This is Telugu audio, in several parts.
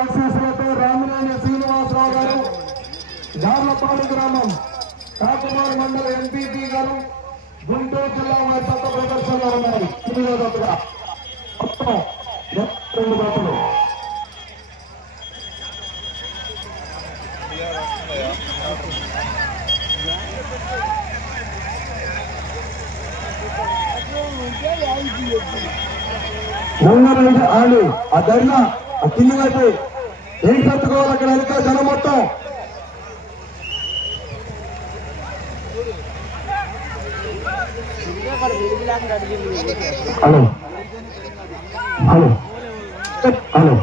ఆశీస్సులతో రామినేని శ్రీనివాసరావు గారు గార్లపాడు గ్రామం కాకుమార్ మండల ఎంపీపీ గారు గుంటూరు జిల్లా వారి కొత్త ప్రదర్శనలో ఉన్నాయి. 9వ దశగా మొత్తం 2 దశలు. ముందు ఆడు ఆ ధర్నా ఆ కింది వైపు ఏం కట్టుకోవాలి అక్కడ వెళ్తే జనం మొత్తం. హలో హలో హలో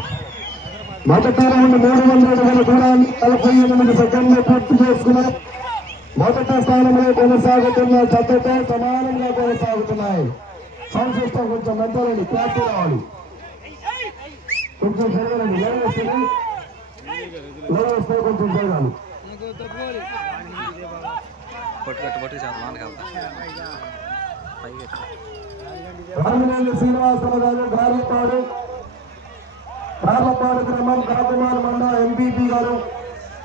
మొదటి రౌండ్ 300 అడుగుల దూరాన్ని 48 సెకండ్లు పూర్తి చేసుకున్నాయి. మొదటి స్థానంలో కొనసాగుతున్న జతతో సమానంగా కొనసాగుతున్నాయి. సౌండ్ సిస్టమ్ కొంచెం మెంటాలండి, క్లారిటీ రావాలి. కొంచెం జరగాలండి, లైవ్ వస్తుంది, లైవ్ వస్తే కొంచెం జరగాలి. రామినేని శ్రీనివాసరావు గారు గార్లపాడు గ్రామం కాకుమార్ మండల ఎంపీపీ గారు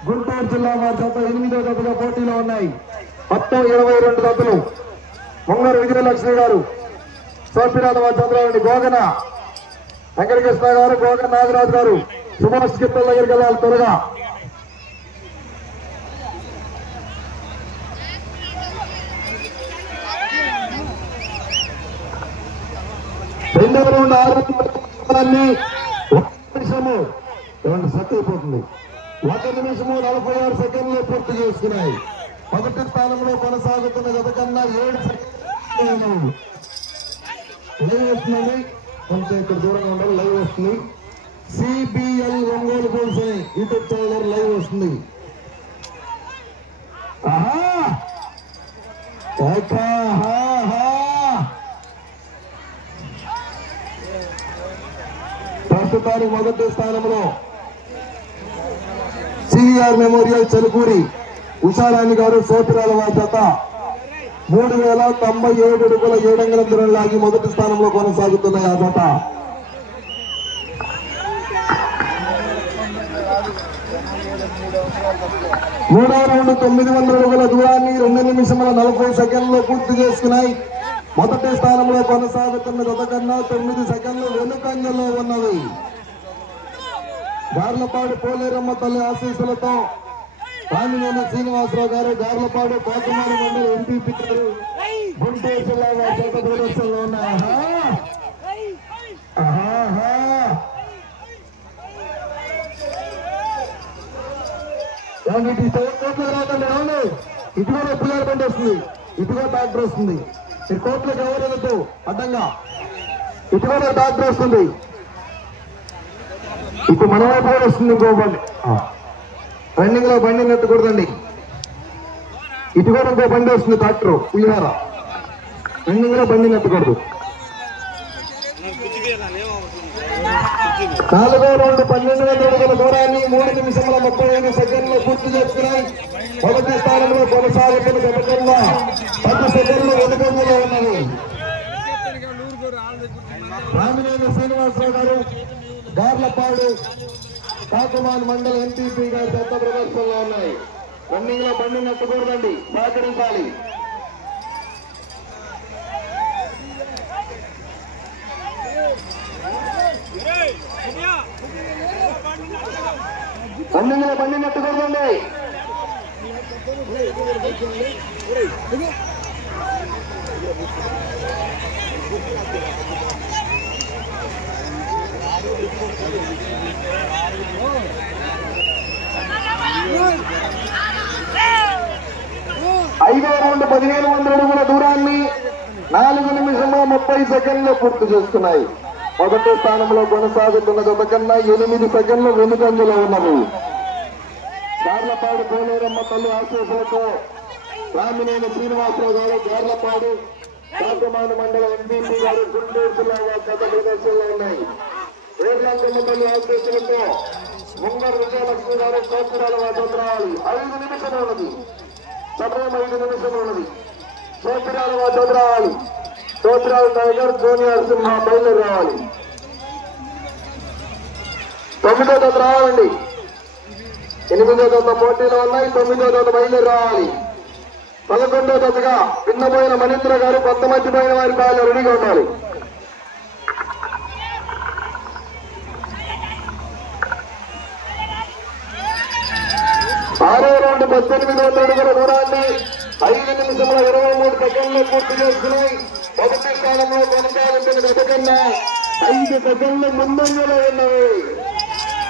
గుంటూరు జిల్లా వారి జత 8వ జతగా పోటీలో ఉన్నాయి. మొత్తం 22 జతలు. ముంగరు విజయలక్ష్మి గారు సోపిరాల వారి చంద్రబాబు, గోగన వెంకటకృష్ణ గారు, గోగన నాగరాజు గారు సుభాష్ గిత్తల దగ్గరికి వెళ్ళాలి త్వరగా. రెండవ రౌండ్ 6 నిమిషము సెట్ అయిపోతుంది. 1 నిమిషము 46 సెకండ్లు పూర్తి చేసుకున్నాయి. మొదటి స్థానంలో కొనసాగుతున్న జత కన్నా 7 సెకండ్లు లైవ్ వస్తుందండి. కొంచెం ఇక్కడ దూరంగా ఉండాలి, లైవ్ వస్తుంది. సిబిఎల్ ఒంగోలు గోల్స్ అని యూట్యూబ్ ఛానల్ లైవ్ వస్తుంది. ప్రస్తుతానికి మొదటి స్థానంలో సివిఆర్ మెమోరియల్ చెలుకూరి ఉషారాణి గారు సోపిరాల వారి జత 3097 అడుగుల 7 అంగుళం దూరం లాగి మొదటి స్థానంలో కొనసాగుతున్నాయి. ఆ జత మూడవ రౌండ్ 900 అడుగుల దూరాన్ని 2 నిమిషముల 40 సెకండ్లు పూర్తి చేసుకున్నాయి. మొదటి స్థానంలో కొనసాగుతున్న జత కన్నా 9 సెకండ్లు వెనుకంజలో ఉన్నవి. గార్లపాడు పోలేరమ్మ తల్లి ఆశీస్సులతో రామినేని శ్రీనివాసరావు గారు గార్లపాడు కాకుమార్ మండల ఎంపీపీ గారు గుంటూరు జిల్లా వారి జత ప్రదర్శనలో ఉన్నాయి. ఇటుగా పుల్లారి బండి వస్తుంది, ఇటుగా ట్రాక్టర్ వస్తుంది. ఈ కోట్లకు ఎవరు వెళ్ళదు అడ్డంగా. ఇటుగా ట్రాక్టర్ వస్తుంది, ఇప్పుడు మన వైపు కూడా వస్తుంది. ఇంకో బండి రన్నింగ్ లో బండి నెట్టకూడదండి. ఇటు కూడా ఇంకో బండి వస్తుంది, ట్రాక్టర్ పులిహార. రన్నింగ్ లో బండి నెట్టకూడదు. 4వ రౌండ్ 1200 అడుగుల దూరాన్ని 3 నిమిషముల 35 సెకండ్లు పూర్తి చేసుకున్నాయి. మొదటి స్థానంలో కొనసాగుతున్న జత కన్నా 10 సెకండ్లు వెనుకంజలో ఉన్నది. రామినేని శ్రీనివాసరావు గారు గార్లపాడు కాకుమార్ మండల ఎంపీపీ గారి జత ప్రదర్శనలో ఉన్నాయి. రన్నింగ్ లో బండి నెట్టకూడదండి, సహకరించాలి. రన్నింగ్ లో బండి నెట్టకూడదండి. ఐదవ రౌండ్ 1500 అడుగుల దూరాన్ని 4 నిమిషంలో 30 సెకండ్లు పూర్తి చేసుకున్నాయి. మొదటి స్థానంలో కొనసాగుతున్న జత కన్నా 8 సెకండ్లు వెనుకంజలో ఉన్నవి. గార్లపాడు పోలేరమ్మ తల్లి ఆశీస్సులతో రామినేని శ్రీనివాసరావు గారు గార్లపాడు కాకుమార్ మండల ఎంపీపీ గారు గుంటూరు జిల్లా గత ప్రదర్శనలో ఉన్నాయి. ఏర్లంకమ్మ తల్లి ఆశీస్సులతో ముంగరు విజయలక్ష్మి గారు సోపురాల వాటి రావాలి. 5 నిమిషాలు ఉన్నది, సమయం 5 నిమిషాలు ఉన్నది. సోపురాల వాటి రావాలి. తోపురావు టైగర్ జూనియర్ సింహ బయలుదేరి రావాలి. 9వ జత రావాలండి. 8వ జత పోటీలో ఉన్నాయి. 9వ జత బయలుదేరి రావాలి. 11వ జతగా భిన్నమైన మణీంద్ర గారు కొత్త మధ్యమైన వారి పాలు రెడీగా ఉండాలి. ఆరో రౌండ్ 18 అడుగుల దూరాన్ని 5 నిమిషముల 23 సెకండ్లు పూర్తి చేసుకున్నాయి. మొదటి స్థానంలో కొనసాగుతున్న గత కన్నా 5 సెకండ్లు ముందంజలో ఉన్నాయి.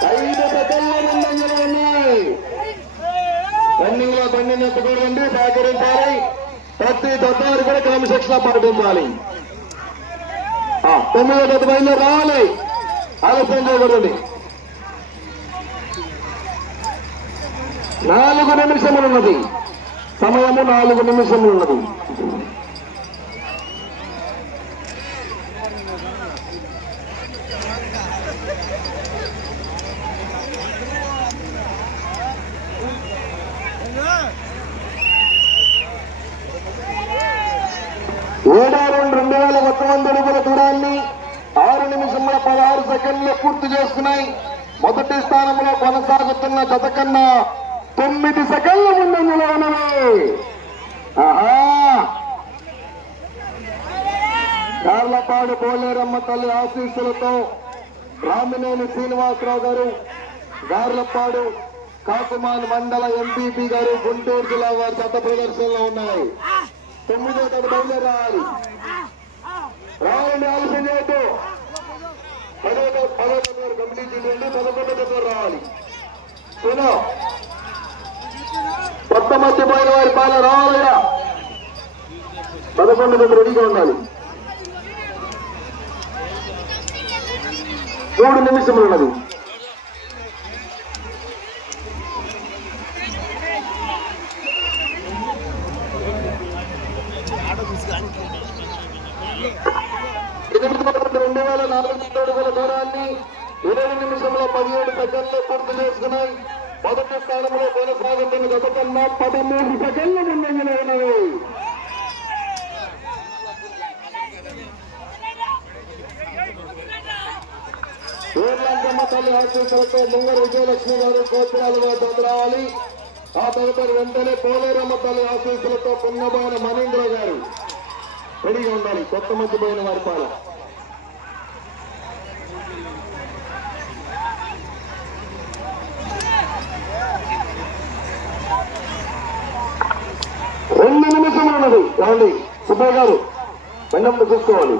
5 సెకండ్ల ముందంజలో ఉన్నాయి. రన్నింగ్ లో బండి నెత్తకూడండి, సహకరించాలి. ప్రతి దత్తారు కూడా క్రమశిక్షణ పాటించాలి. 9వ జత బయలుదేరి రావాలి. ఆలస్యం చేయకూడదండి. 4 నిమిషములున్నది. సమయము 4 నిమిషములున్నది. ఏడో రౌండ్ 2100 అడుగుల దూరాన్ని 6 నిమిషముల 16 సెకండ్లు పూర్తి చేసుకున్నాయి. మొదటి స్థానంలో కొనసాగుతున్న జత కన్నా 9 సెకండ్ల ముందంజలో ఉన్నవి. గార్లపాడు పోలేరమ్మ తల్లి ఆశీస్సులతో రామినేని శ్రీనివాసరావు గారు, గార్లపాడు కాకుమాన్ మండల ఎంపీపీ గారు, గుంటూరు జిల్లా వారి జత ప్రదర్శనలో ఉన్నాయి. 9వ జత బయలుదేరి రావాలి. రావాలండి, ఆలస్యం చేయొద్దు. 10వ జత వారు కమిటీ చేయండి. 11వ జత రావాలి. కొత్త మధ్యపోయిన వారి పాలన రావాలయ్యా. 11 జత రెడీగా ఉండాలి. 3 నిమిషములు ఉన్నది. ఇది 2400 అడుగుల దూరాన్ని 20 నిమిషంలో 17 సెకండ్లు పూర్తి చేసుకున్నాయి. మొదటి స్థానంలో కొనసాగుతున్న గత కన్నా 13 సెకండ్లు ముందంజలో ఉన్నవి. ఊర్లంకమ్మ తల్లి ఆశీస్సులతో ముంగరు విజయలక్ష్మి గారు కోతిరాలుగా రావాలి. ఆ తదుపరి వెంటనే పోలేరమ్మ తల్లి ఆశీస్సులతో పున్నబాన మణీంద్ర గారు రెడీగా ఉండాలి. కొత్త మధ్యపోయిన వారి పాల 2 నిమిషములు ఉన్నది. ఏమండి సుబ్బయ్య గారు, బండంలో చూసుకోవాలి.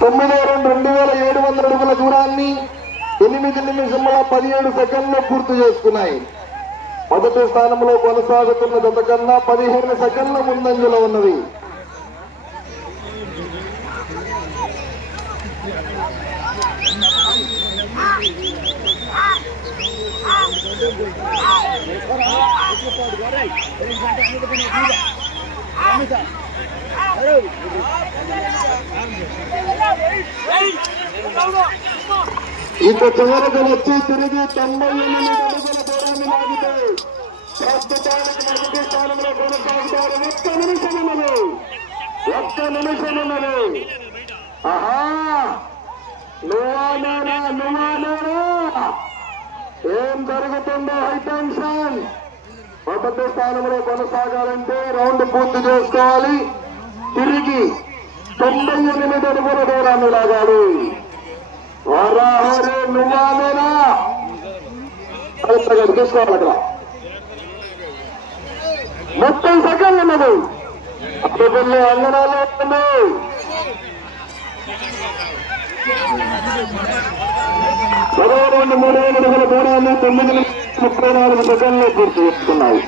తొమ్మిదో రౌండ్ 2700 అడుగుల దూరాన్ని 8 నిమిషముల 17 సెకండ్లు పూర్తి చేసుకున్నాయి. మొదటి స్థానంలో కొనసాగుతున్న జత కన్నా 15 సెకండ్ల ముందంజలో ఉన్నది. ఇక చివరకు వచ్చి తిరిగి 98 అడుగుల దూరాన్ని లాగితే ప్రస్తుతానికి మొదటి స్థానంలో కొనసాగుతారు. 1 నిమిషం ఉన్నది. 1 నిమిషం ఉన్నది. నువ్వానేనా ఏం జరుగుతుందో హైటెన్షన్. మొదటి స్థానంలో కొనసాగాలంటే రౌండ్ పూర్తి చేసుకోవాలి. తిరిగి 98 అడుగుల దూరాన్ని లాగాలి. వరాహరే నువ్వానేనా తీసుకోవాలి. అక్కడ 30 సెకండ్లు ఉన్నది. అప్పుడు అంగనాల్లో ఉంది. 3,000 అడుగుల దూరాన్ని 9:34 సెకండ్లు పూర్తి చేసుకున్నాయి.